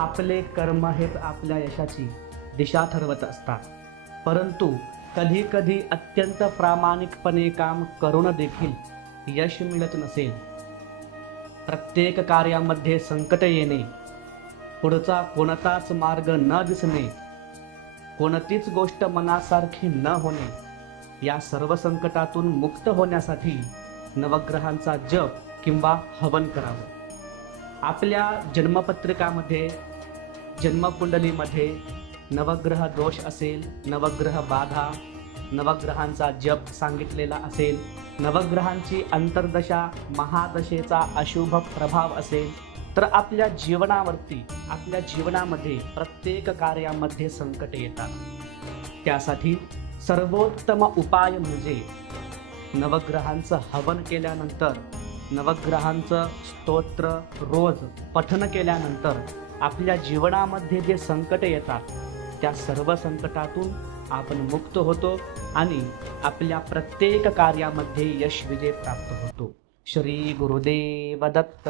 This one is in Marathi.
आपले कर्म हेच आपल्या यशाची दिशा ठरवत असतात. परंतु कधी कधी अत्यंत प्रामाणिकपणे काम करून देखील यश मिळत नसेल. प्रत्येक कार्यामध्ये संकट येणे पुढचा कोणताच मार्ग न दिसणे कोणतीच गोष्ट मनासारखी न होणे या सर्व संकटातून मुक्त होण्यासाठी नवग्रहांचा जप किंवा हवन करावं. आपल्या जन्मपत्रिकामध्ये जन्मकुंडलीमध्ये नवग्रह दोष असेल नवग्रह बाधा नवग्रहांचा जप सांगितलेला असेल नवग्रहांची अंतर्दशा महादशेचा अशुभ प्रभाव असेल तर आपल्या जीवनावरती आपल्या जीवनामध्ये प्रत्येक कार्यामध्ये संकट येतात. त्यासाठी सर्वोत्तम उपाय म्हणजे नवग्रहांचं हवन केल्यानंतर नवग्रहांचं स्तोत्र रोज पठन केल्यानंतर आपल्या जीवनामध्ये जे संकट येतात त्या सर्व संकटातून आपण मुक्त होतो आणि आपल्या प्रत्येक कार्यामध्ये यश विजय प्राप्त होतो. श्री गुरुदेव दत्त.